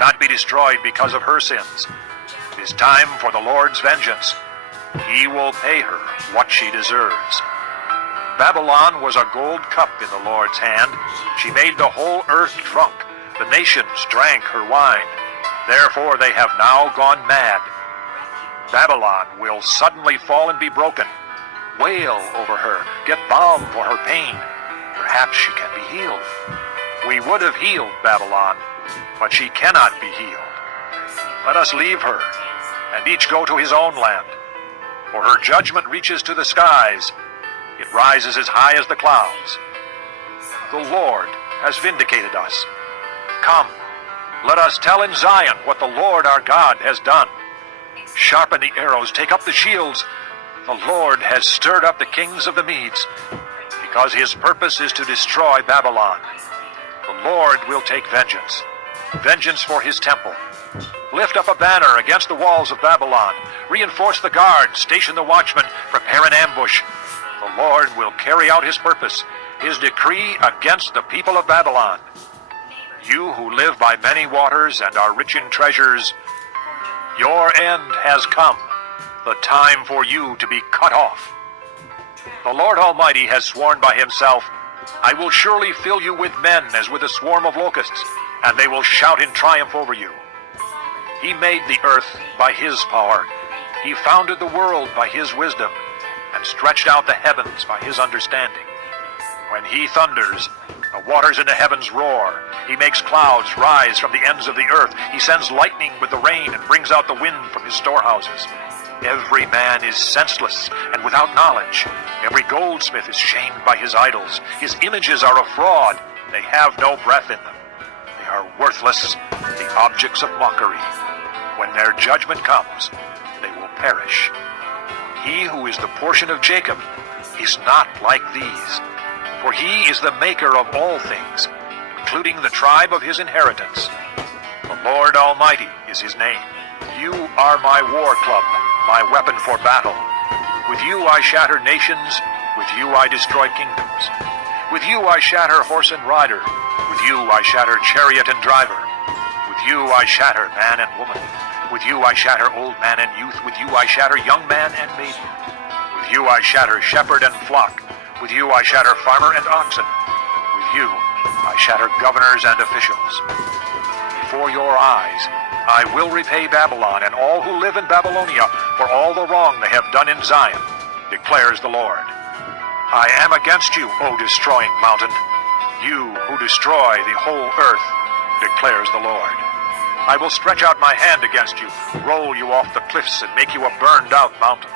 not be destroyed because of her sins. It is time for the Lord's vengeance. He will pay her what she deserves. Babylon was a gold cup in the Lord's hand. She made the whole earth drunk. The nations drank her wine. Therefore they have now gone mad. Babylon will suddenly fall and be broken. Wail over her. Get balm for her pain. Perhaps she can be healed. We would have healed Babylon, but she cannot be healed. Let us leave her, and each go to his own land. For her judgment reaches to the skies. It rises as high as the clouds. The Lord has vindicated us. Come, let us tell in Zion what the Lord our God has done. Sharpen the arrows, take up the shields. The Lord has stirred up the kings of the Medes, because his purpose is to destroy Babylon. The Lord will take vengeance, vengeance for his temple. Lift up a banner against the walls of Babylon. Reinforce the guard, station the watchmen, prepare an ambush. The Lord will carry out his purpose, his decree against the people of Babylon. You who live by many waters and are rich in treasures, your end has come, the time for you to be cut off. The Lord Almighty has sworn by himself, I will surely fill you with men as with a swarm of locusts, and they will shout in triumph over you. He made the earth by his power. He founded the world by his wisdom, and stretched out the heavens by his understanding. When he thunders, the waters in the heavens roar. He makes clouds rise from the ends of the earth. He sends lightning with the rain and brings out the wind from his storehouses. Every man is senseless and without knowledge. Every goldsmith is shamed by his idols. His images are a fraud. They have no breath in them. They are worthless, the objects of mockery. When their judgment comes, they will perish. He who is the portion of Jacob is not like these, for he is the maker of all things, including the tribe of his inheritance. The Lord Almighty is his name. You are my war club, my weapon for battle. With you I shatter nations, with you I destroy kingdoms. With you I shatter horse and rider, with you I shatter chariot and driver. With you I shatter man and woman. With you I shatter old man and youth. With you I shatter young man and maiden. With you I shatter shepherd and flock. With you I shatter farmer and oxen. With you I shatter governors and officials. Before your eyes I will repay Babylon and all who live in Babylonia for all the wrong they have done in Zion, declares the Lord. I am against you, O destroying mountain, you who destroy the whole earth, declares the Lord. I will stretch out my hand against you, roll you off the cliffs, and make you a burned-out mountain.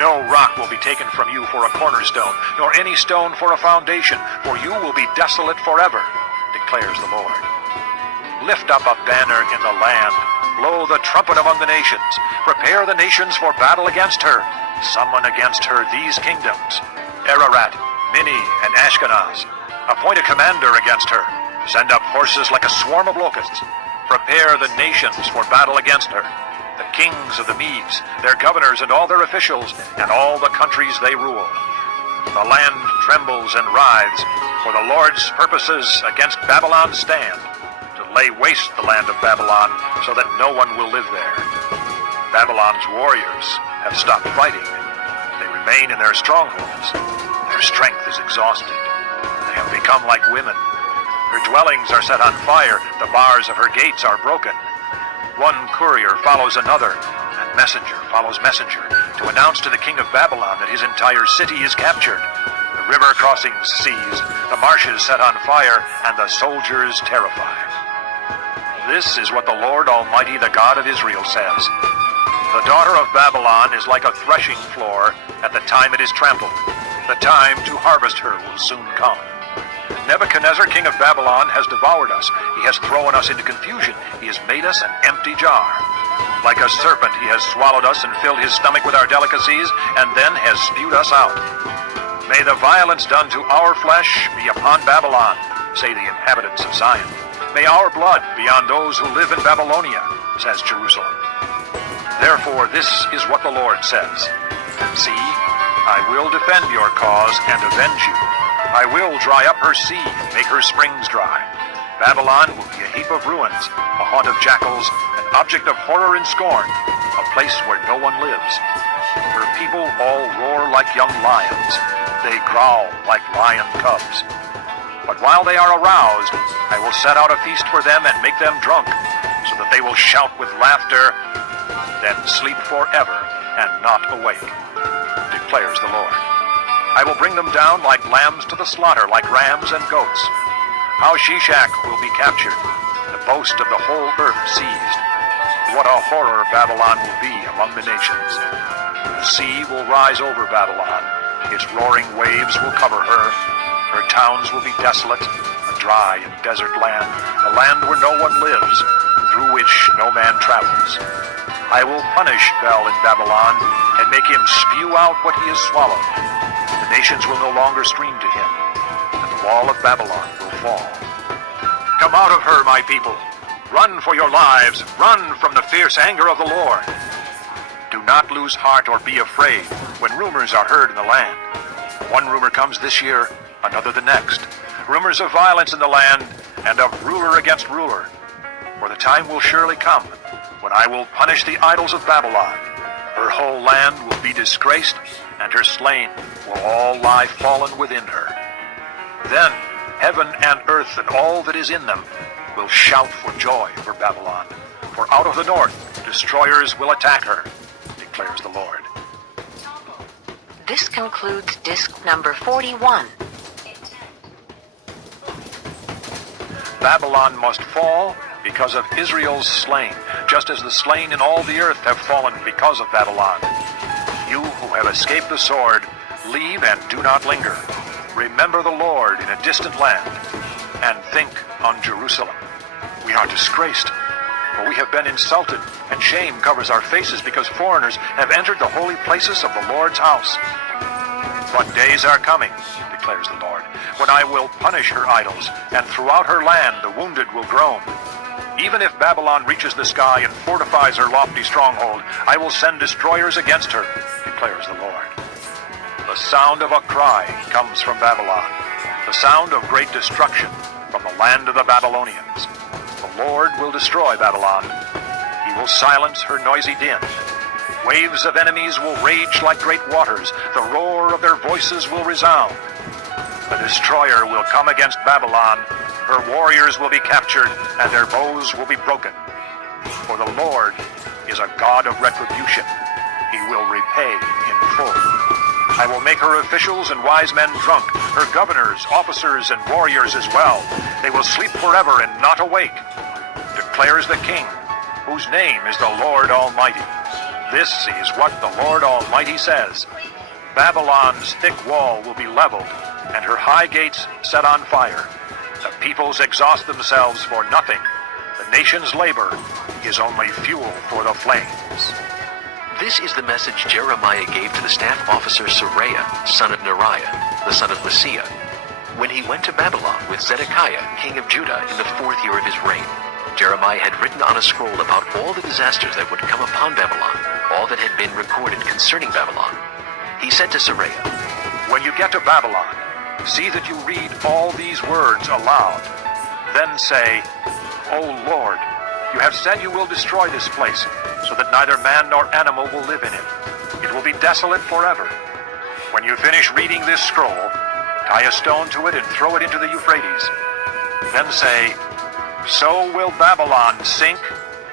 No rock will be taken from you for a cornerstone, nor any stone for a foundation, for you will be desolate forever, declares the Lord. Lift up a banner in the land, blow the trumpet among the nations, prepare the nations for battle against her, summon against her these kingdoms, Ararat, Minni, and Ashkenaz. Appoint a commander against her, send up horses like a swarm of locusts. Prepare the nations for battle against her, the kings of the Medes, their governors and all their officials, and all the countries they rule. The land trembles and writhes, for the Lord's purposes against Babylon stand, to lay waste the land of Babylon, so that no one will live there. Babylon's warriors have stopped fighting. They remain in their strongholds. Their strength is exhausted. They have become like women. Her dwellings are set on fire, the bars of her gates are broken. One courier follows another, and messenger follows messenger, to announce to the king of Babylon that his entire city is captured. The river crossings seized, the marshes set on fire, and the soldiers terrified. This is what the Lord Almighty, the God of Israel, says. The daughter of Babylon is like a threshing floor at the time it is trampled. The time to harvest her will soon come. Nebuchadnezzar, king of Babylon, has devoured us. He has thrown us into confusion. He has made us an empty jar. Like a serpent, he has swallowed us and filled his stomach with our delicacies, and then has spewed us out. May the violence done to our flesh be upon Babylon, say the inhabitants of Zion. May our blood be on those who live in Babylonia, says Jerusalem. Therefore, this is what the Lord says. See, I will defend your cause and avenge you. I will dry up her sea and make her springs dry. Babylon will be a heap of ruins, a haunt of jackals, an object of horror and scorn, a place where no one lives. Her people all roar like young lions. They growl like lion cubs. But while they are aroused, I will set out a feast for them and make them drunk, so that they will shout with laughter, then sleep forever and not awake, declares the Lord. I will bring them down like lambs to the slaughter, like rams and goats. How Shishak will be captured, the boast of the whole earth seized. What a horror Babylon will be among the nations. The sea will rise over Babylon. Its roaring waves will cover her. Her towns will be desolate, a dry and desert land, a land where no one lives, through which no man travels. I will punish Bel in Babylon and make him spew out what he has swallowed. The nations will no longer stream to him, and the wall of Babylon will fall. Come out of her, my people. Run for your lives. Run from the fierce anger of the Lord. Do not lose heart or be afraid when rumors are heard in the land. One rumor comes this year, another the next. Rumors of violence in the land and of ruler against ruler. For the time will surely come when I will punish the idols of Babylon. Her whole land will be disgraced, and her slain will all lie fallen within her. Then heaven and earth and all that is in them will shout for joy for Babylon. For out of the north destroyers will attack her, declares the Lord. This concludes disc number 41. Babylon must fall because of Israel's slain, just as the slain in all the earth have fallen because of Babylon. You who have escaped the sword, leave and do not linger. Remember the Lord in a distant land, and think on Jerusalem. We are disgraced, for we have been insulted, and shame covers our faces because foreigners have entered the holy places of the Lord's house. But days are coming, declares the Lord, when I will punish her idols, and throughout her land the wounded will groan. Even if Babylon reaches the sky and fortifies her lofty stronghold, I will send destroyers against her, declares the Lord. The sound of a cry comes from Babylon, the sound of great destruction from the land of the Babylonians. The Lord will destroy Babylon. He will silence her noisy din. Waves of enemies will rage like great waters. The roar of their voices will resound. The destroyer will come against Babylon. Her warriors will be captured, and their bows will be broken. For the Lord is a God of retribution. He will repay in full. I will make her officials and wise men drunk, her governors, officers, and warriors as well. They will sleep forever and not awake, declares the King, whose name is the Lord Almighty. This is what the Lord Almighty says. Babylon's thick wall will be leveled, and her high gates set on fire. The peoples exhaust themselves for nothing. The nation's labor is only fuel for the flames. This is the message Jeremiah gave to the staff officer Seraiah, son of Neriah, the son of Messiah, when he went to Babylon with Zedekiah, king of Judah, in the 4th year of his reign. Jeremiah had written on a scroll about all the disasters that would come upon Babylon, all that had been recorded concerning Babylon. He said to Seraiah, When you get to Babylon, see that you read all these words aloud. Then say, O Lord, you have said you will destroy this place, so that neither man nor animal will live in it. It will be desolate forever. When you finish reading this scroll, tie a stone to it and throw it into the Euphrates. Then say, So will Babylon sink,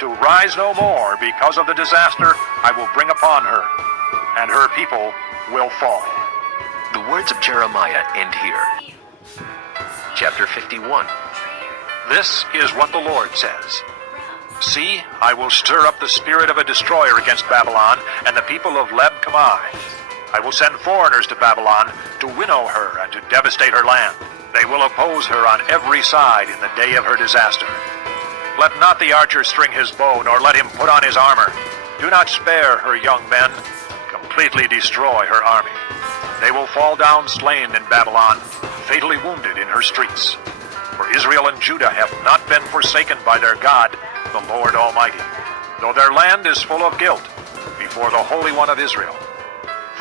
to rise no more because of the disaster I will bring upon her, and her people will fall. The words of Jeremiah end here. Chapter 51. This is what the Lord says. See, I will stir up the spirit of a destroyer against Babylon and the people of Leb-Kamai. I will send foreigners to Babylon to winnow her and to devastate her land. They will oppose her on every side in the day of her disaster. Let not the archer string his bow, nor let him put on his armor. Do not spare her young men. Completely destroy her army. They will fall down slain in Babylon, fatally wounded in her streets. For Israel and Judah have not been forsaken by their God, the Lord Almighty, though their land is full of guilt before the Holy One of Israel.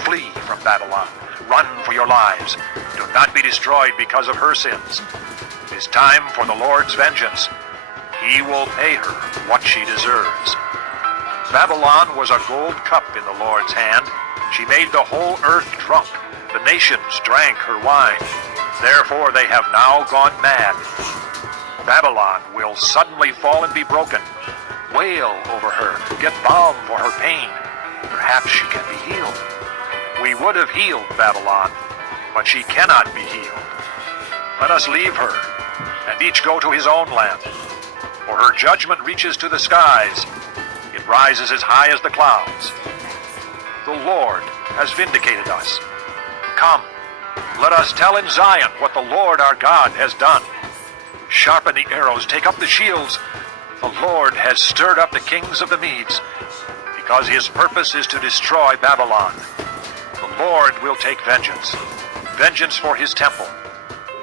Flee from Babylon. Run for your lives. Do not be destroyed because of her sins. It is time for the Lord's vengeance. He will pay her what she deserves. Babylon was a gold cup in the Lord's hand. She made the whole earth drunk. The nations drank her wine. Therefore they have now gone mad. Babylon will suddenly fall and be broken. Wail over her. Get balm for her pain. Perhaps she can be healed. We would have healed Babylon, but she cannot be healed. Let us leave her, and each go to his own land. For her judgment reaches to the skies. It rises as high as the clouds. The Lord has vindicated us. Come, let us tell in Zion what the Lord our God has done. Sharpen the arrows, take up the shields. The Lord has stirred up the kings of the Medes, because his purpose is to destroy Babylon. The Lord will take vengeance, vengeance for his temple.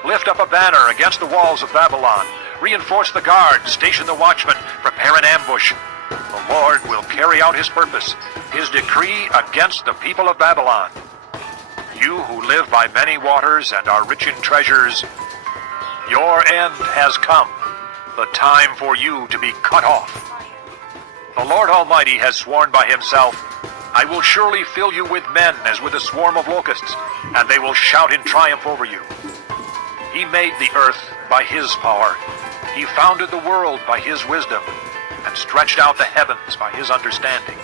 Lift up a banner against the walls of Babylon. Reinforce the guards, station the watchmen, prepare an ambush. The Lord will carry out his purpose, his decree against the people of Babylon. You who live by many waters and are rich in treasures, your end has come, the time for you to be cut off. The Lord Almighty has sworn by himself, I will surely fill you with men as with a swarm of locusts, and they will shout in triumph over you. He made the earth by his power. He founded the world by his wisdom, and stretched out the heavens by his understanding.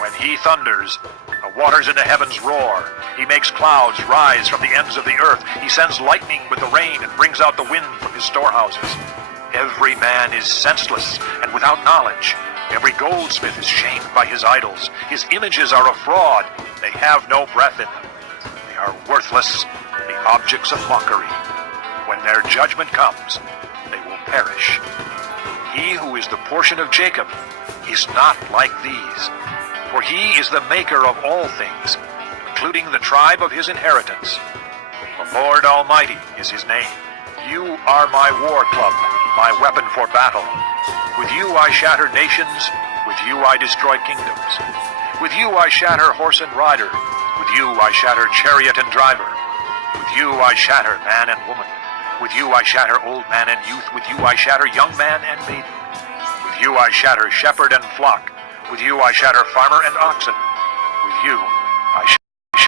When he thunders, the waters in the heavens roar. He makes clouds rise from the ends of the earth. He sends lightning with the rain and brings out the wind from his storehouses. Every man is senseless and without knowledge. Every goldsmith is shamed by his idols. His images are a fraud. They have no breath in them. They are worthless, the objects of mockery. When their judgment comes, they will perish. He who is the portion of Jacob is not like these, for he is the maker of all things, including the tribe of his inheritance. The Lord Almighty is his name. You are my war club, my weapon for battle. With you I shatter nations, with you I destroy kingdoms. With you I shatter horse and rider, with you I shatter chariot and driver. With you I shatter man and woman. With you I shatter old man and youth. With you I shatter young man and maiden. With you I shatter shepherd and flock. With you I shatter farmer and oxen. With you